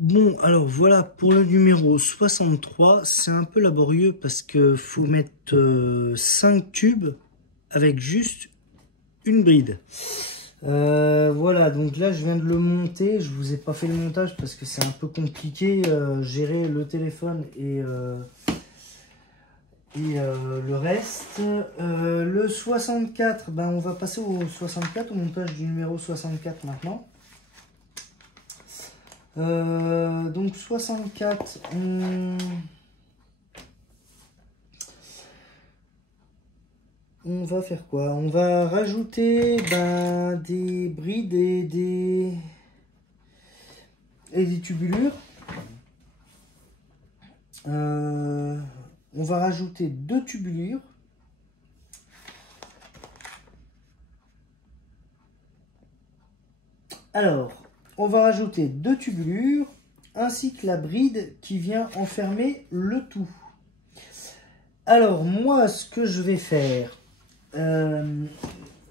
Bon, alors voilà, pour le numéro 63, c'est un peu laborieux parce que faut mettre 5 tubes avec juste une bride. Voilà, donc là je viens de le monter, je vous ai pas fait le montage parce que c'est un peu compliqué, gérer le téléphone et le reste. Le 64, ben on va passer au 64, au montage du numéro 64 maintenant. Donc 64, on va faire quoi? On va rajouter des brides et des tubulures. On va rajouter 2 tubulures. Alors, on va rajouter 2 tubulures ainsi que la bride qui vient enfermer le tout. Alors, moi, ce que je vais faire,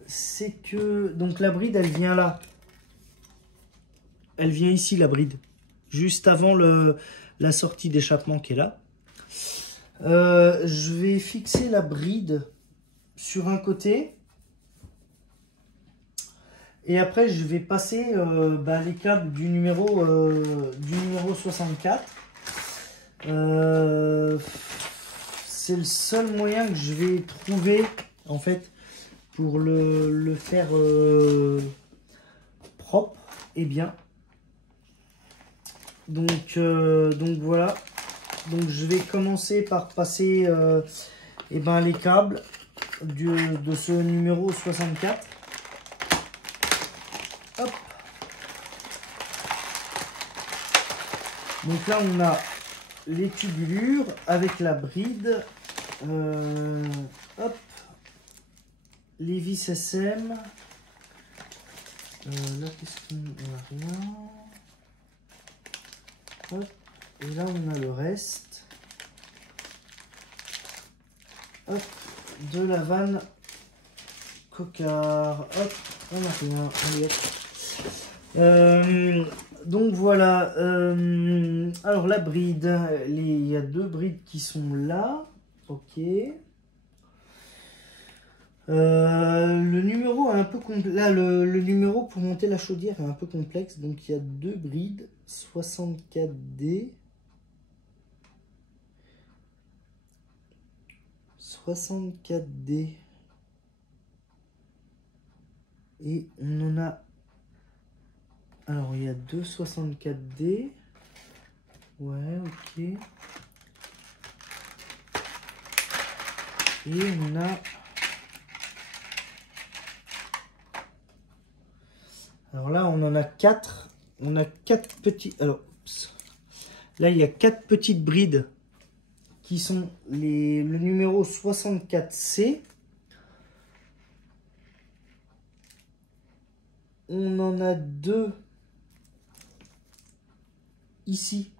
c'est que... Donc, la bride, elle vient là. Elle vient ici, la bride. Juste avant la sortie d'échappement qui est là. Je vais fixer la bride sur un côté. Et après, je vais passer les câbles du numéro 64. C'est le seul moyen que je vais trouver, en fait, pour le faire propre et bien. Donc voilà. Donc je vais commencer par passer les câbles de ce numéro 64. Hop. Donc là on a les tubulures avec la bride. Hop. Les vis SM. Là qu'est-ce qu'on a? Rien. Hop. Et là on a le reste. Hop. De la vanne cocard. Hop. On a rien. Allez, hop. Donc voilà, alors la bride, il y a 2 brides qui sont là, ok. Le numéro est un peu complexe, là le numéro pour monter la chaudière est un peu complexe, donc il y a 2 brides, 64D, 64D, et on en a... Alors, il y a 2 64D. Ouais, ok. Et on a... Alors là, on en a 4. On a 4 petits... Alors, là, il y a 4 petites brides qui sont le numéro 64C. On en a 2... ici,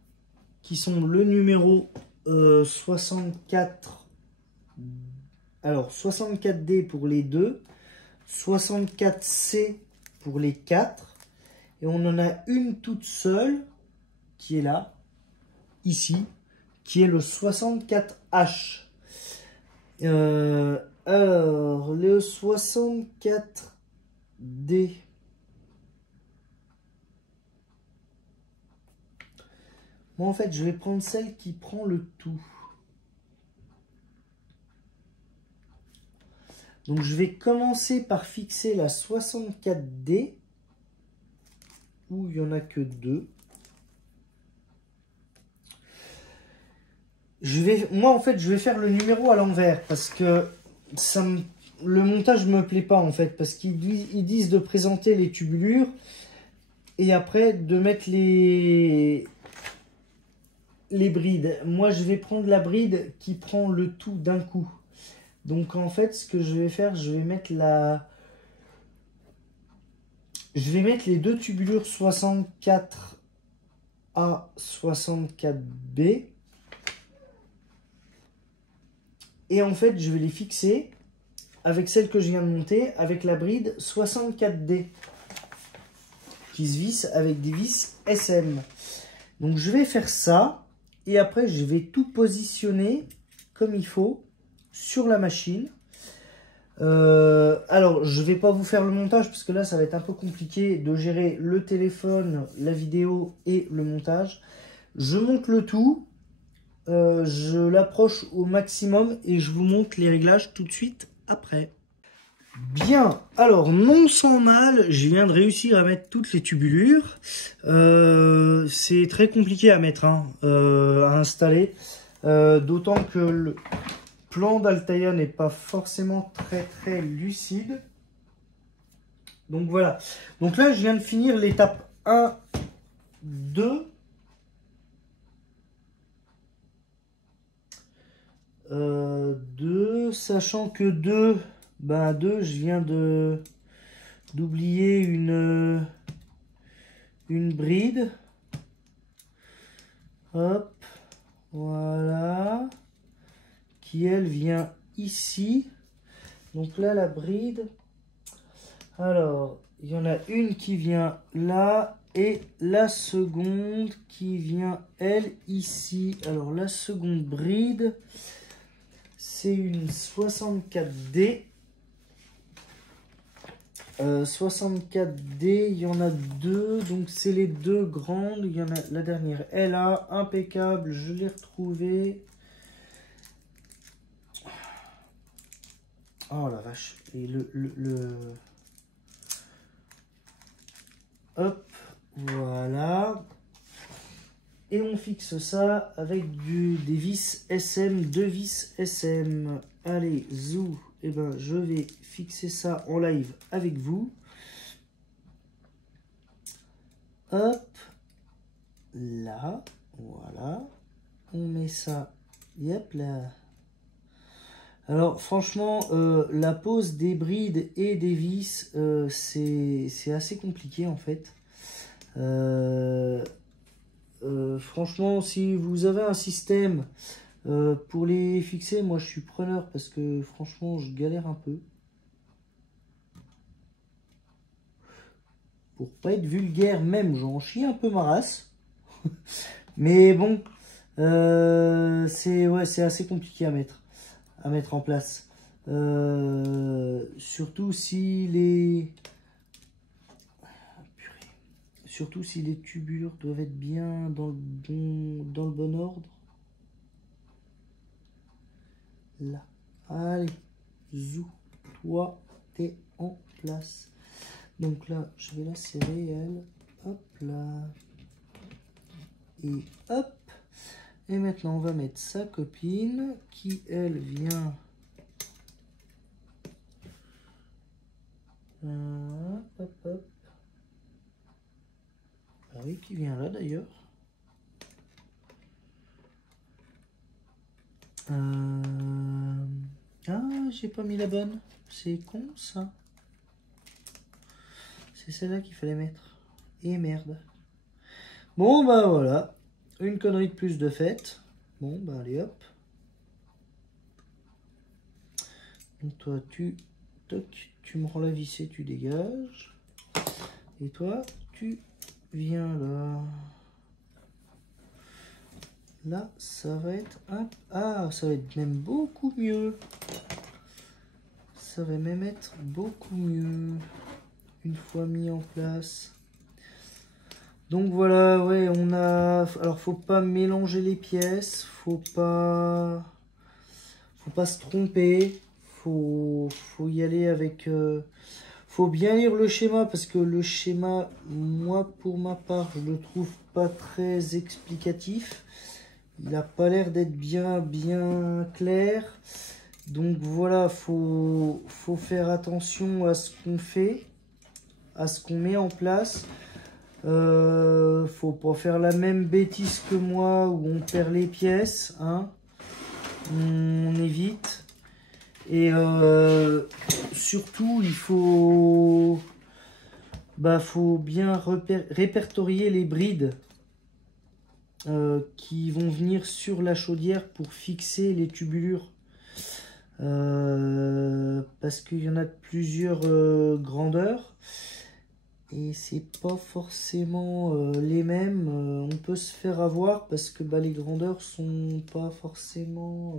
qui sont le numéro 64, alors 64D pour les 2, 64C pour les 4, et on en a une toute seule, qui est là, ici, qui est le 64H. Alors, le 64D, moi, en fait, je vais prendre celle qui prend le tout. Donc, je vais commencer par fixer la 64D, où il n'y en a que 2. Moi, en fait, je vais faire le numéro à l'envers, parce que le montage ne me plaît pas, en fait, parce qu'ils disent de présenter les tubulures, et après, de mettre les brides. Moi, je vais prendre la bride qui prend le tout d'un coup. Donc, en fait, ce que je vais faire, je vais mettre les 2 tubulures 64A, 64B. Et en fait, je vais les fixer avec celle que je viens de monter, avec la bride 64D. Qui se visse avec des vis SM. Donc je vais faire ça et après je vais tout positionner comme il faut sur la machine. Alors je vais pas vous faire le montage parce que là ça va être un peu compliqué de gérer le téléphone, la vidéo et le montage. Je monte le tout, je l'approche au maximum et je vous montre les réglages tout de suite après. Bien, alors non sans mal, je viens de réussir à mettre toutes les tubulures. C'est très compliqué à mettre, hein, à installer. D'autant que le plan d'Altaïa n'est pas forcément très lucide. Donc voilà. Donc là, je viens de finir l'étape 1, 2. 2, sachant que 2, ben 2, je viens d'oublier une bride. Hop, voilà. Qui elle vient ici. Donc là, la bride. Alors, il y en a une qui vient là. Et la seconde qui vient, elle, ici. Alors, la seconde bride, c'est une 64D. 64D, il y en a deux. Donc, c'est les deux grandes. Il y en a la dernière. Elle a impeccable. Je l'ai retrouvée. Oh la vache. Et hop. Voilà. Et on fixe ça avec des vis SM, 2 vis SM. Allez, zou. Et ben, je vais fixer ça en live avec vous. Hop. Là. Voilà. On met ça. Yep, là. Alors, franchement, la pose des brides et des vis, c'est assez compliqué, en fait. Franchement, si vous avez un système pour les fixer, moi je suis preneur parce que franchement je galère un peu. Pour pas être vulgaire même, j'en chie un peu ma race. Mais bon, c'est assez compliqué à mettre en place. Surtout si les tubulures doivent être bien dans le bon ordre. Là. Allez, zou, toi, t'es en place. Donc là, je vais la serrer, elle. Hop là. Et hop. Et maintenant, on va mettre sa copine qui, elle, vient... hop, hop. Ah oui, qui vient là, d'ailleurs. Ah, j'ai pas mis la bonne. C'est con, ça. C'est celle-là qu'il fallait mettre. Et merde. Bon, bah voilà. Une connerie de plus de fait. Bon, bah allez, hop. Donc toi, toc, tu me rends la vissée, tu dégages. Et toi, tu viens là. Là, ça va être un... Ah, ça va être même beaucoup mieux. Ça va même être beaucoup mieux. Une fois mis en place. Donc voilà, ouais, on a... Alors, faut pas mélanger les pièces. Faut pas se tromper. Faut y aller avec... Faut bien lire le schéma parce que le schéma, moi, pour ma part, je le trouve pas très explicatif. Il n'a pas l'air d'être bien clair. Donc voilà, faut faire attention à ce qu'on fait, à ce qu'on met en place. Faut pas faire la même bêtise que moi où on perd les pièces, hein. On évite. Et surtout, il faut bien répertorier les brides qui vont venir sur la chaudière pour fixer les tubulures. Parce qu'il y en a de plusieurs grandeurs. et c'est pas forcément les mêmes. On peut se faire avoir parce que bah, les grandeurs sont pas forcément...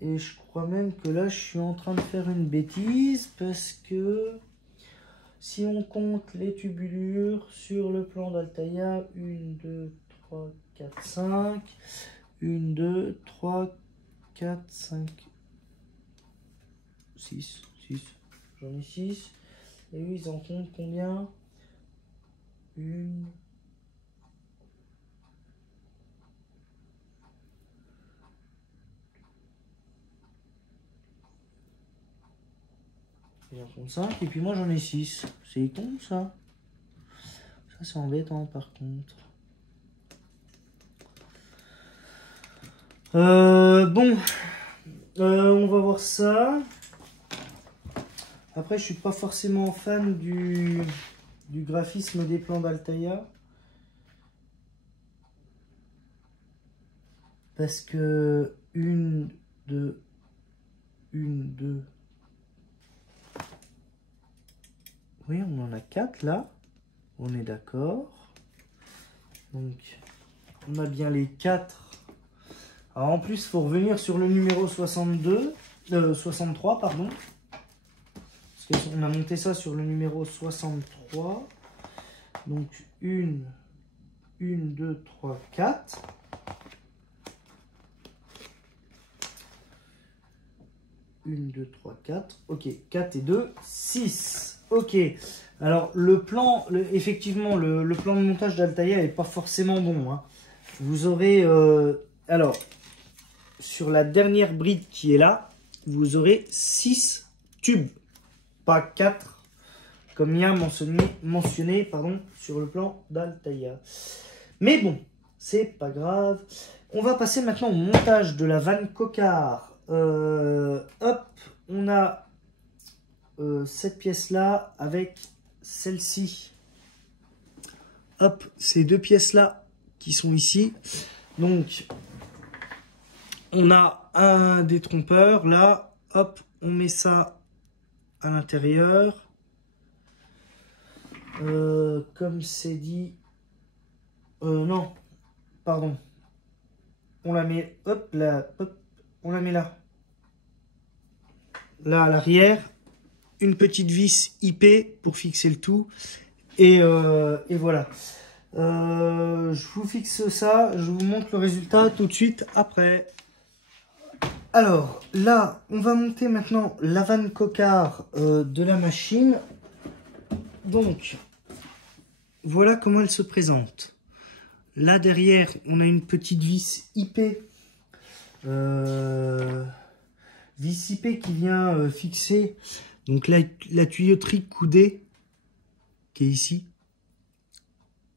Et je crois même que là, je suis en train de faire une bêtise parce que si on compte les tubulures sur le plan d'Altaïa, 1, 2, 3, 4, 5, 1, 2, 3, 4, 5, 6, j'en ai 6. Et eux, ils en comptent combien? 1, ils en comptent 5, et puis moi j'en ai 6. C'est con ça. Ça c'est embêtant par contre. Bon, on va voir ça. Après, je suis pas forcément fan du graphisme des plans d'Altaïa. Parce que 1, 2, 1, 2. Oui, on en a 4 là. On est d'accord. Donc, on a bien les 4. Alors, en plus, il faut revenir sur le numéro 63, pardon. Parce qu'on a monté ça sur le numéro 63. Donc, 1, 2, 3, 4. 1, 2, 3, 4. Ok, 4 et 2, 6. Ok. Alors, effectivement, le plan de montage d'Altaïa n'est pas forcément bon. Hein. Vous aurez... alors, sur la dernière bride qui est là, vous aurez 6 tubes. Pas 4, comme il y a mentionné sur le plan d'Altaïa. Mais bon, c'est pas grave. On va passer maintenant au montage de la vanne Coquard. Hop, on a cette pièce-là avec celle-ci. Hop, ces deux pièces-là qui sont ici. Donc, on a un détrompeur. Là, hop, on met ça à l'intérieur. Comme c'est dit... non, pardon. On la met, hop, là, hop, on la met là. Là, à l'arrière. Une petite vis IP pour fixer le tout. Et voilà. Je vous fixe ça. Je vous montre le résultat tout de suite après. Alors, là, on va monter maintenant la vanne Coquard de la machine. Donc, voilà comment elle se présente. Là, derrière, on a une petite vis IP. Vis IP qui vient fixer donc la tuyauterie coudée qui est ici.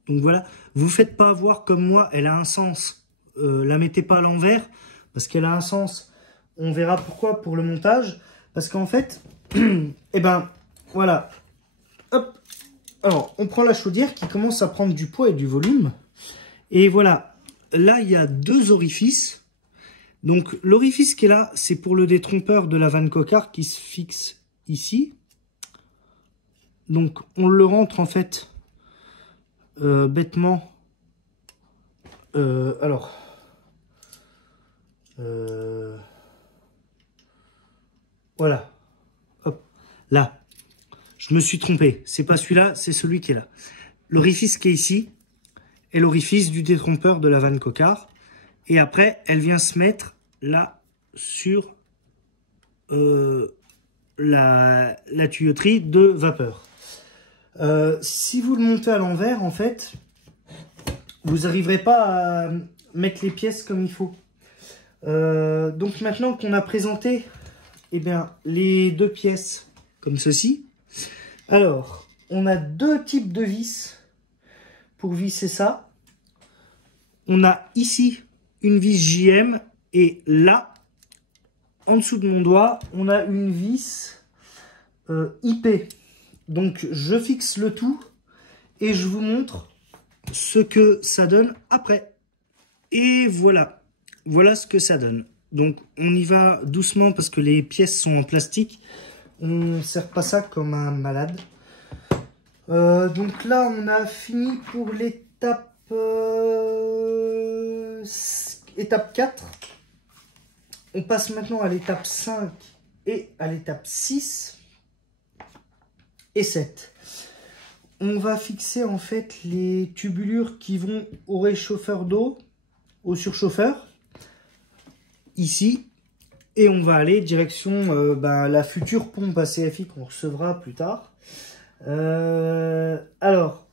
Donc voilà, vous faites pas avoir comme moi, elle a un sens. La mettez pas à l'envers parce qu'elle a un sens. On verra pourquoi pour le montage. Parce qu'en fait, et ben voilà. Hop. Alors, on prend la chaudière qui commence à prendre du poids et du volume. Et voilà, là il y a 2 orifices. Donc l'orifice qui est là, c'est pour le détrompeur de la vanne Coquard qui se fixe ici. Donc on le rentre en fait bêtement. Voilà. Hop. Là. Je me suis trompé. C'est pas celui-là, c'est celui qui est là. L'orifice qui est ici est l'orifice du détrompeur de la vanne Coquard. Et après, elle vient se mettre là sur la tuyauterie de vapeur. Si vous le montez à l'envers, en fait, vous n'arriverez pas à mettre les pièces comme il faut. Donc maintenant qu'on a présenté les 2 pièces comme ceci, alors on a 2 types de vis pour visser ça. On a ici une vis JM et là, en dessous de mon doigt, on a une vis IP. Donc je fixe le tout et je vous montre ce que ça donne après. Et voilà, voilà ce que ça donne. Donc on y va doucement parce que les pièces sont en plastique. On ne sert pas ça comme un malade. Donc là, on a fini pour l'étape étape 4. On passe maintenant à l'étape 5 et à l'étape 6 et 7. On va fixer en fait les tubulures qui vont au réchauffeur d'eau, au surchauffeur, ici. Et on va aller direction la future pompe à CFI qu'on recevra plus tard. Alors,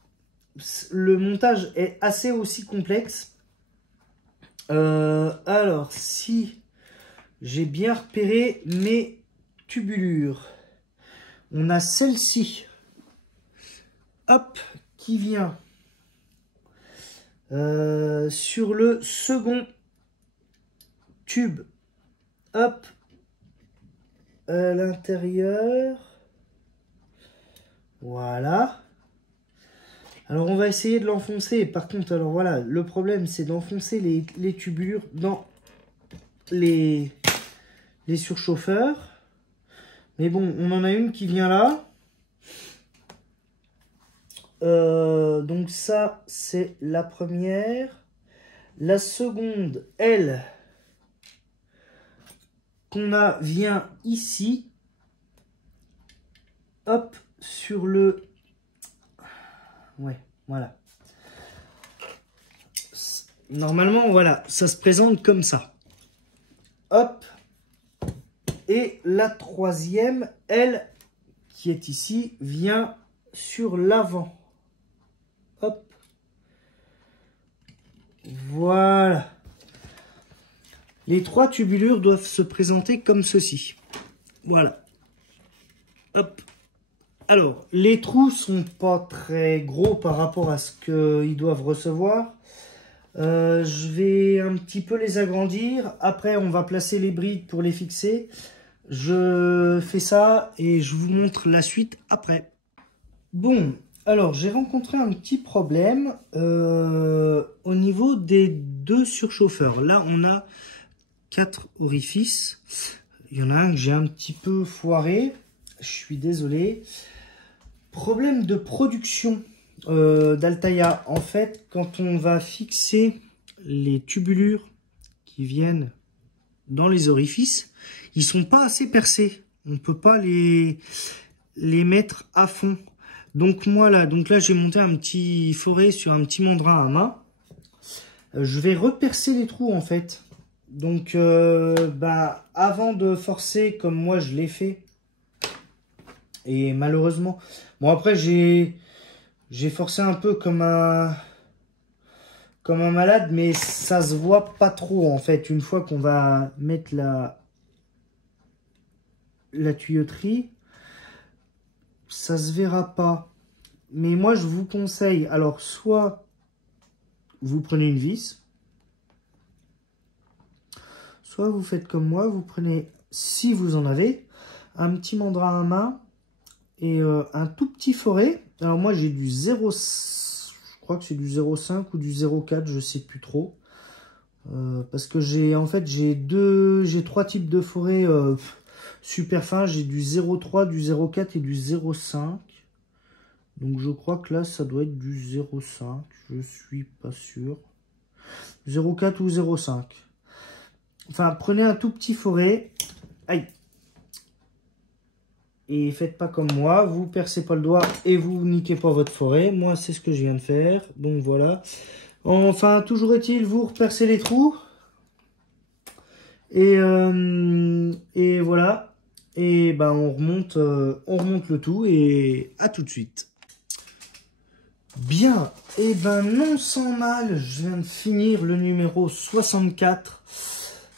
le montage est assez aussi complexe. Alors, si j'ai bien repéré mes tubulures, on a celle-ci, hop, qui vient sur le second tube, hop, à l'intérieur. Voilà. Alors on va essayer de l'enfoncer. Par contre, alors voilà, le problème c'est d'enfoncer les tubulures dans les surchauffeurs. Mais bon, on en a une qui vient là. Donc ça, c'est la première. La seconde, elle, qu'on a, vient ici. Hop, sur le... Ouais, voilà. Normalement, voilà, ça se présente comme ça. Hop. Et la troisième, elle, qui est ici, vient sur l'avant. Hop. Voilà. Les trois tubulures doivent se présenter comme ceci. Voilà. Hop. Alors, les trous sont pas très gros par rapport à ce qu'ils doivent recevoir. Je vais un petit peu les agrandir. Après, on va placer les brides pour les fixer. Je fais ça et je vous montre la suite après. Bon, alors j'ai rencontré un petit problème au niveau des deux surchauffeurs. Là, on a 4 orifices. Il y en a un que j'ai un petit peu foiré. Je suis désolé. Problème de production d'Altaïa. En fait, quand on va fixer les tubulures qui viennent dans les orifices, ils sont pas assez percés. On ne peut pas les mettre à fond. Donc moi là, j'ai monté un petit forêt sur un petit mandrin à main. Je vais repercer les trous en fait. Donc avant de forcer comme moi je l'ai fait. Et malheureusement, bon après j'ai forcé un peu comme un malade, mais ça se voit pas trop en fait. Une fois qu'on va mettre la tuyauterie, ça se verra pas. Mais moi je vous conseille, alors soit vous prenez une vis, soit vous faites comme moi, vous prenez, si vous en avez, un petit mandrin à main et un tout petit forêt. Alors moi j'ai du 0, je crois que c'est du 0,5 ou du 0,4, je sais plus trop. Parce que j'ai trois types de forêts super fins. J'ai du 0,3, du 0,4 et du 0,5. Donc je crois que là ça doit être du 0,5, je suis pas sûr. 0,4 ou 0,5. Enfin prenez un tout petit forêt. Aïe. Et faites pas comme moi, vous percez pas le doigt et vous niquez pas votre forêt. Moi c'est ce que je viens de faire, donc voilà. Enfin toujours est-il, vous repercez les trous. Et voilà. Et ben on remonte le tout et à tout de suite. Bien, et ben non sans mal, je viens de finir le numéro 64.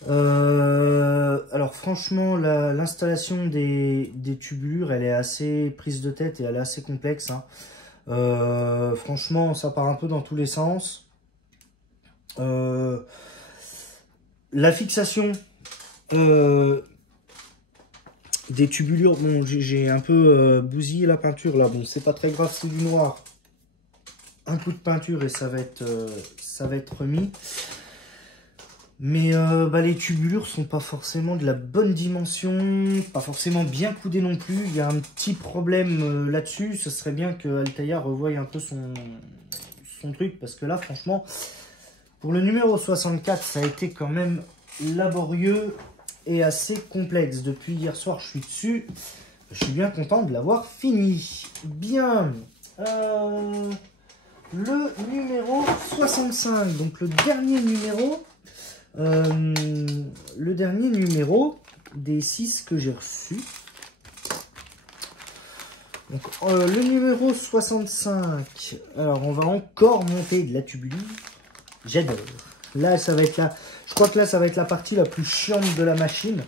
Alors franchement, l'installation des tubulures, elle est assez prise de tête et elle est assez complexe. Hein. Franchement, ça part un peu dans tous les sens. La fixation des tubulures, bon, j'ai un peu bousillé la peinture là. Bon, c'est pas très grave, c'est du noir. Un coup de peinture et ça va être remis. Mais les tubulures sont pas forcément de la bonne dimension, pas forcément bien coudées non plus. Il y a un petit problème là-dessus. Ce serait bien que Altaïa revoie un peu son truc. Parce que là, franchement, pour le numéro 64, ça a été quand même laborieux et assez complexe. Depuis hier soir, je suis dessus. Je suis bien content de l'avoir fini. Bien. Le numéro 65. Donc le dernier numéro. Le dernier numéro des 6 que j'ai reçus. Donc le numéro 65. Alors on va encore monter de la tubulure. J'adore. Là ça va être la. Je crois que là ça va être la partie la plus chiante de la machine.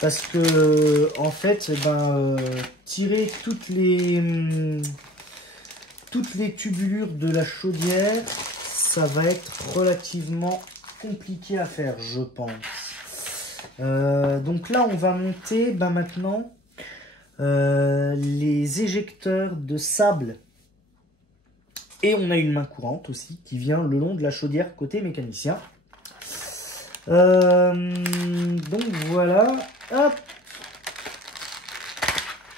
Parce que en fait, tirer toutes les tubulures de la chaudière, ça va être relativement compliqué à faire, je pense. Donc là, on va monter maintenant les éjecteurs de sable. Et on a une main courante aussi qui vient le long de la chaudière côté mécanicien. Donc voilà. Hop.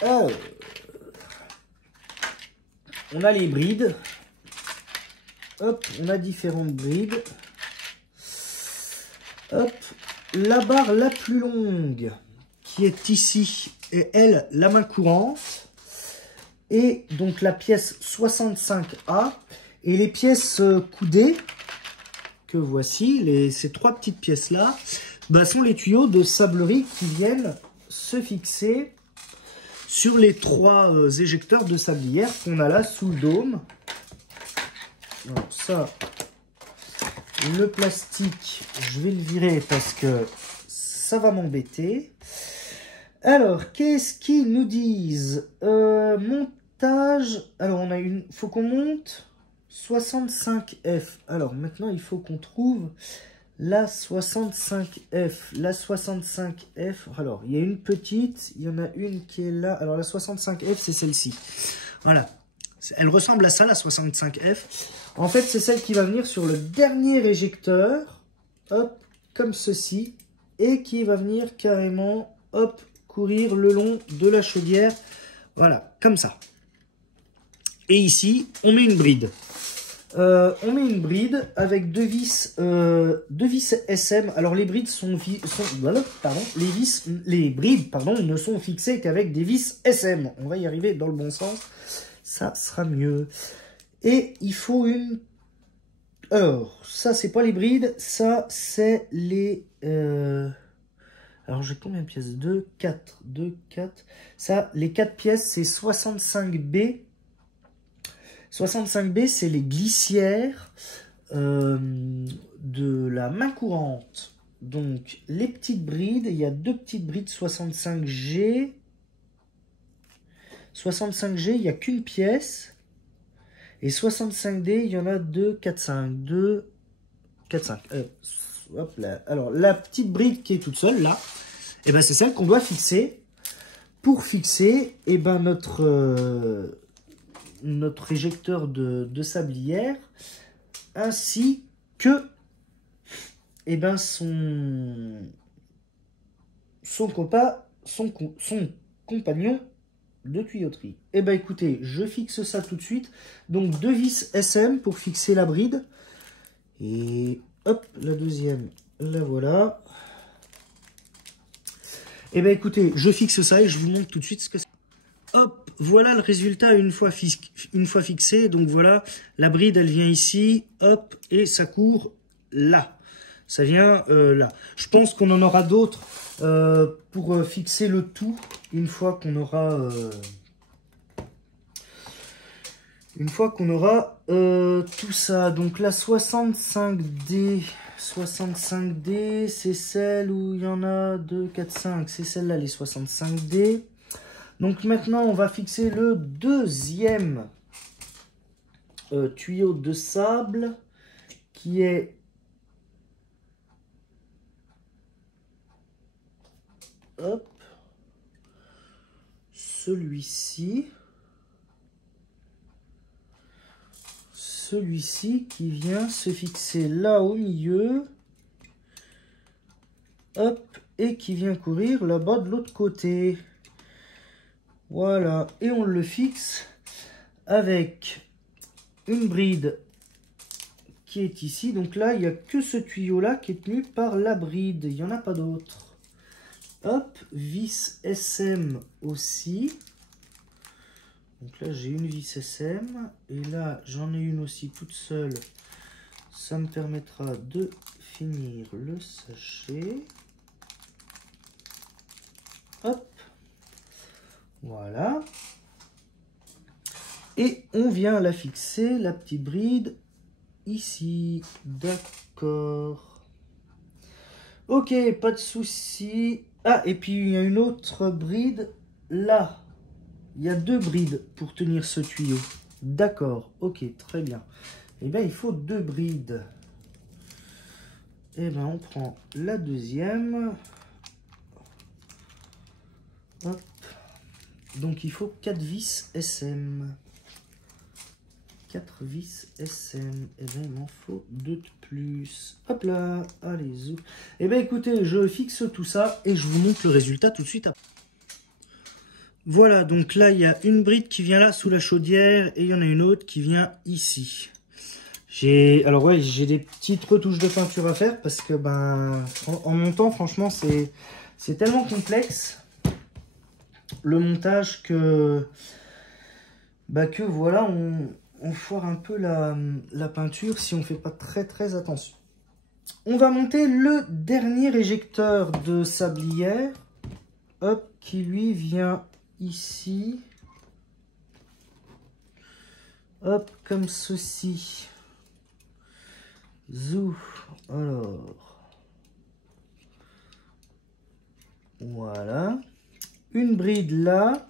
Oh. On a les brides. Hop, on a différentes brides. Hop, la barre la plus longue qui est ici et elle la main courante. Et donc la pièce 65A et les pièces coudées que voici, ces 3 petites pièces là, sont les tuyaux de sablerie qui viennent se fixer sur les 3 éjecteurs de sablière qu'on a là sous le dôme. Donc ça, le plastique, je vais le virer parce que ça va m'embêter. Alors, qu'est-ce qu'ils nous disent? Montage. Alors, on a une. Faut qu'on monte 65F. Alors, maintenant, il faut qu'on trouve la 65F. La 65F. Alors, il y a une petite. Il y en a une qui est là. Alors, la 65F, c'est celle-ci. Voilà. Elle ressemble à ça, la 65F. En fait, c'est celle qui va venir sur le dernier éjecteur. Hop, comme ceci. Et qui va venir carrément, hop, courir le long de la chaudière. Voilà, comme ça. Et ici, on met une bride. On met une bride avec deux vis SM. Alors, les brides les brides ne sont fixées qu'avec des vis SM. On va y arriver dans le bon sens. Ça sera mieux. Et il faut une... Alors, ça, c'est pas les brides. Ça, c'est les... Alors, j'ai combien de pièces? 2, 4. 2, 4. Ça, les 4 pièces, c'est 65B. 65B, c'est les glissières de la main courante. Donc, les petites brides, il y a 2 petites brides 65G. 65G, il n'y a qu'une pièce. Et 65D, il y en a 2, 4, 5. 2, 4, 5. Hop là. Alors, la petite bride qui est toute seule, là, c'est celle qu'on doit fixer. Pour fixer, notre éjecteur de sablière, ainsi que son compagnon de tuyauterie. Écoutez, je fixe ça tout de suite. Donc 2 vis SM pour fixer la bride. Et hop, la deuxième, la voilà. Écoutez, je fixe ça et je vous montre tout de suite ce que c'est. Hop, voilà le résultat une fois fixé. Donc voilà, la bride, elle vient ici, hop, et ça court là. Ça vient là. Je pense qu'on en aura d'autres pour fixer le tout une fois qu'on aura... tout ça. Donc la 65D, c'est celle où il y en a 2, 4, 5. C'est celle-là, les 65D. Donc maintenant, on va fixer le deuxième tuyau de sable qui est... Hop. Celui-ci. Celui-ci qui vient se fixer là au milieu. hop, et qui vient courir là-bas de l'autre côté. Voilà, et on le fixe avec une bride qui est ici. Donc là, il n'y a que ce tuyau-là qui est tenu par la bride. Il n'y en a pas d'autre. Hop, vis SM aussi. Donc là, j'ai une vis SM. Et là, j'en ai une aussi toute seule. Ça me permettra de finir le sachet. Hop. Voilà. Et on vient la fixer, la petite bride, ici. D'accord. Ok, pas de souci. Ah, et puis il y a une autre bride là. Il y a deux brides pour tenir ce tuyau. D'accord, ok, très bien. Eh bien, il faut deux brides. Eh bien, on prend la deuxième. Hop. Donc, il faut 4 vis SM. 4 vis SM. Eh bien, il m'en faut 2 de plus. Hop là, allez, zou. Eh bien, écoutez, je fixe tout ça et je vous montre le résultat tout de suite après. Voilà, donc là, il y a une bride qui vient là sous la chaudière et il y en a une autre qui vient ici. Alors ouais, j'ai des petites retouches de peinture à faire parce que ben en montant, franchement, c'est tellement complexe le montage que voilà, on foire un peu la peinture si on fait pas très attention. On va monter le dernier éjecteur de sablière, hop, qui lui vient ici, hop, comme ceci. Zou, alors, voilà, une bride là,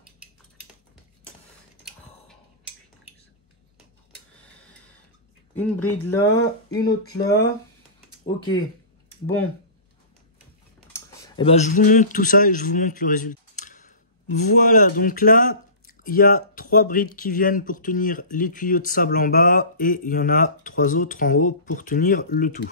une bride là, une autre là, ok, bon, et ben je vous montre tout ça et je vous montre le résultat. Voilà, donc là, il y a 3 brides qui viennent pour tenir les tuyaux de sable en bas et il y en a 3 autres en haut pour tenir le tout.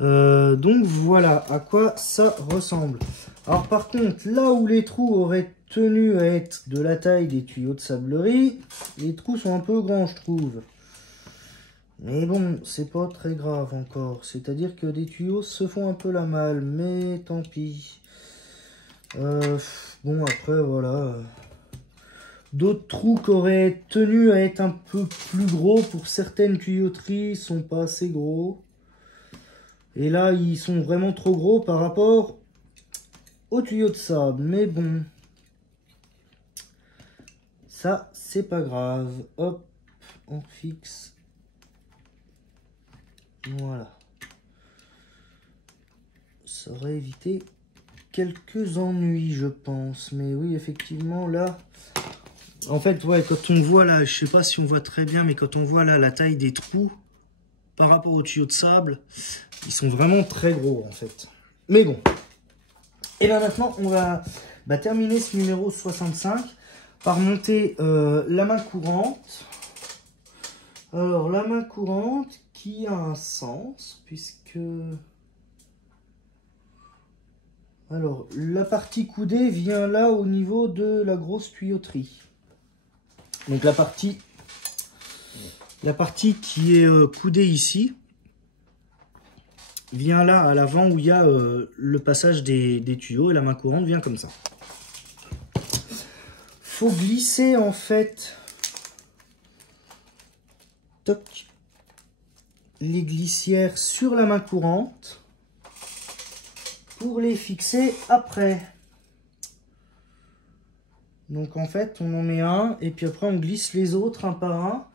Donc voilà à quoi ça ressemble. Alors par contre, là où les trous auraient tenu à être de la taille des tuyaux de sablerie, les trous sont un peu grands, je trouve. Mais bon, c'est pas très grave encore. C'est-à-dire que des tuyaux se font un peu la malle, mais tant pis. Bon, après, voilà. D'autres trous qui auraient tenu à être un peu plus gros pour certaines tuyauteries sont pas assez gros. Et là, ils sont vraiment trop gros par rapport aux tuyaux de sable. Mais bon, ça, c'est pas grave. Hop, on fixe. Voilà. Ça aurait évité quelques ennuis, je pense. Mais oui, effectivement, là... En fait, ouais, quand on voit là, je sais pas si on voit très bien, mais quand on voit là la taille des trous par rapport aux tuyaux de sable, ils sont vraiment très gros en fait. Mais bon. Et bien maintenant, on va terminer ce numéro 65 par monter la main courante. Alors, la main courante qui a un sens, puisque... Alors, la partie coudée vient là au niveau de la grosse tuyauterie. Donc la partie qui est coudée ici vient là à l'avant où il y a le passage des tuyaux et la main courante vient comme ça. Faut glisser en fait toc, les glissières sur la main courante pour les fixer après. Donc en fait on en met un et puis après on glisse les autres un par un.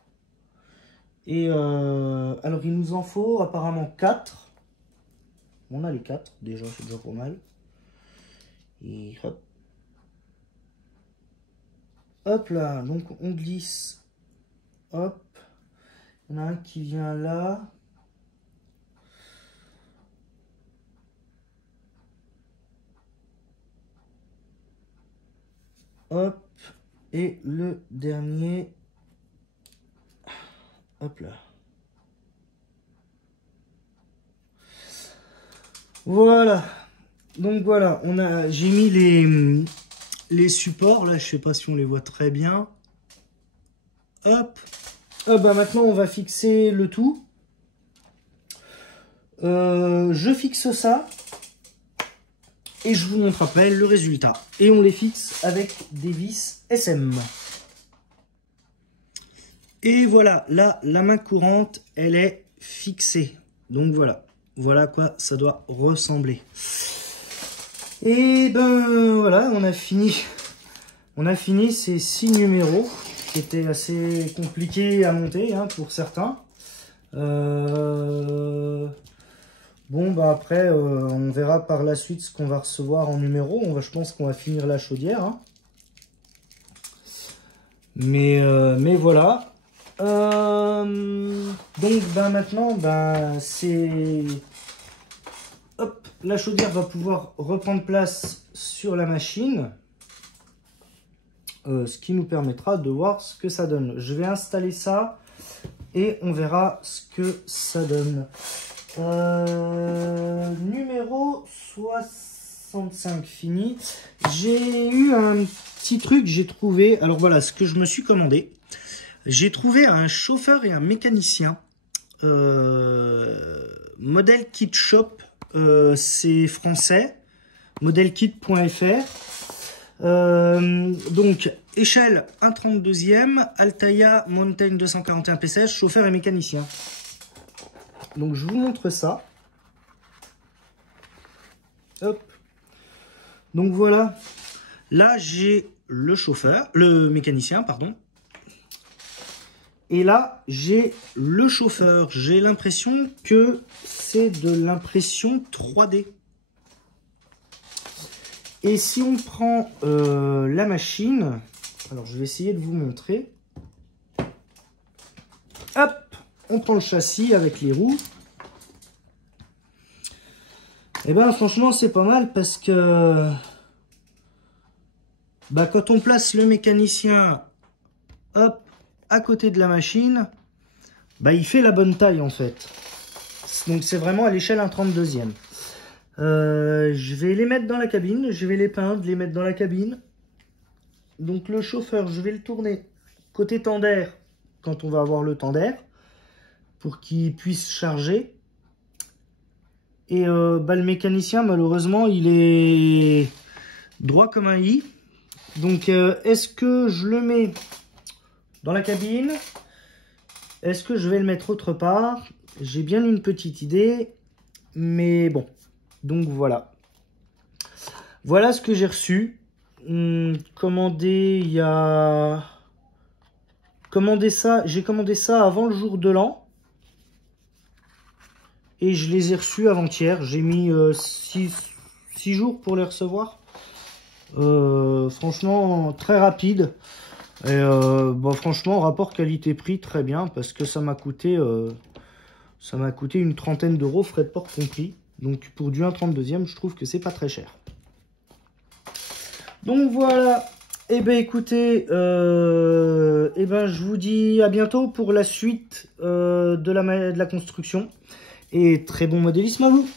Et alors il nous en faut apparemment 4. On a les 4 déjà, c'est déjà pas mal. Et hop. Hop là, donc on glisse. Hop. Il y en a un qui vient là. Hop. Et le dernier. Hop là. Voilà. Donc voilà, j'ai mis les supports, là je sais pas si on les voit très bien. Hop. Bah maintenant on va fixer le tout. Je fixe ça. Et je vous montre après le résultat. Et on les fixe avec des vis SM. Et voilà, là, la main courante, elle est fixée. Donc voilà, voilà à quoi ça doit ressembler. Et ben voilà, on a fini ces 6 numéros qui étaient assez compliqués à monter hein, pour certains. Bon bah après on verra par la suite ce qu'on va recevoir en numéro. Je pense qu'on va finir la chaudière. Hein. Mais voilà. Donc ben maintenant c'est hop, la chaudière va pouvoir reprendre place sur la machine. Ce qui nous permettra de voir ce que ça donne. Je vais installer ça et on verra ce que ça donne. Numéro 65 fini. J'ai eu un petit truc, j'ai trouvé. Alors voilà ce que je me suis commandé. J'ai trouvé un chauffeur et un mécanicien. Model Kit Shop. C'est français. Modelkit.fr. Donc échelle 1/32e, Altaïa Mountain 241 PCH, chauffeur et mécanicien. Donc je vous montre ça. Hop. Donc voilà. Là j'ai le chauffeur, le mécanicien, pardon. Et là j'ai le chauffeur. J'ai l'impression que c'est de l'impression 3D. Et si on prend la machine, alors je vais essayer de vous montrer. Hop, on prend le châssis avec les roues. Et ben franchement c'est pas mal parce que quand on place le mécanicien hop à côté de la machine, il fait la bonne taille en fait. Donc c'est vraiment à l'échelle 1/32e. Je vais les mettre dans la cabine, je vais les peindre, les mettre dans la cabine. Donc le chauffeur, je vais le tourner côté tender quand on va avoir le tender pour qu'il puisse charger. Et le mécanicien, malheureusement, il est droit comme un i. Donc est-ce que je le mets dans la cabine? Est-ce que je vais le mettre autre part? J'ai bien une petite idée, mais bon. Donc voilà. Voilà ce que j'ai reçu. Commandé il y a... J'ai commandé ça avant le jour de l'an. Et je les ai reçus avant-hier. J'ai mis 6 jours pour les recevoir. Franchement, très rapide. Et franchement, rapport qualité-prix, très bien. Parce que ça m'a coûté une trentaine d'euros, frais de port compris. Donc pour du 1/32e, je trouve que c'est pas très cher. Donc voilà. Et ben écoutez, je vous dis à bientôt pour la suite de la construction. Et très bon modélisme à vous.